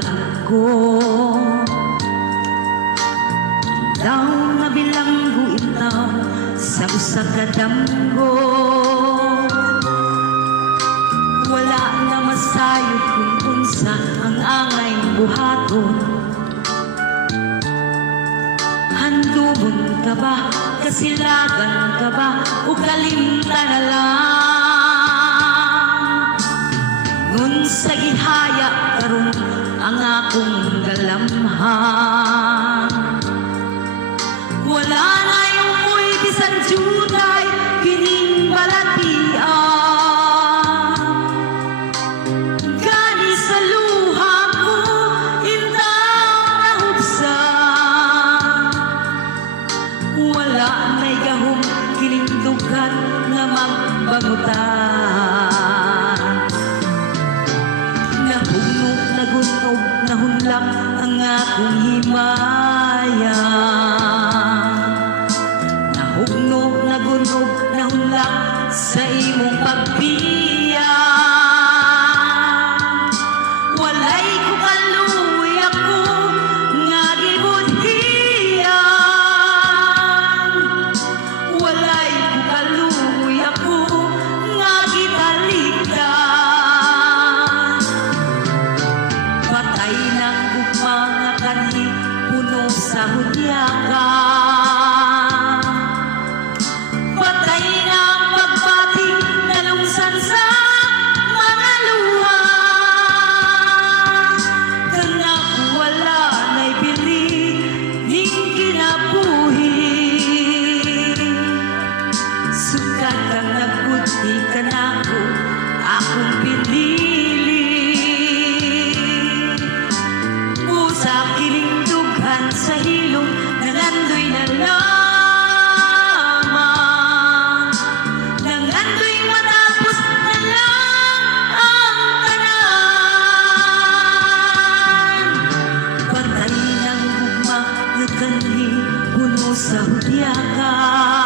bulag ko. Daw na bilanggo itaw sa usa ka damgo. Wala na masayod kung unsa ang angay buhaton. Handumon ka ba, kasilagan ka ba, o kalimta na lang? Ngun sa gihaya karon ang akong galamhan. Wala na yung muy bisan jutay kining balatian. Gani sa luha ko intang nahubsan. Wala na'y gahom kining dugan na magbangutan. Nahugnog, nagunog, nahunlak ang akong himaya. Nahugnog, nagunog, nahunlak sa imong pagbiya. Walay ko kaluoy ako nga gibudhiyan. Walay ko kaluoy ako nga gitalikdan. Patay ng gugma nga kanhi puno sa hudyakan. Patay na ang pagpati na lungsan sa mga luha. Kanak wala na'y bili ning kinabuhi. Sukat kang nagbuti ka na ko akong pinili. Usa kining dughan sa hilong nangandoy na lamang. Nangandoy matapos na lang ang tanan. Patay ng gugma nga kanhi puno sa hudyakan.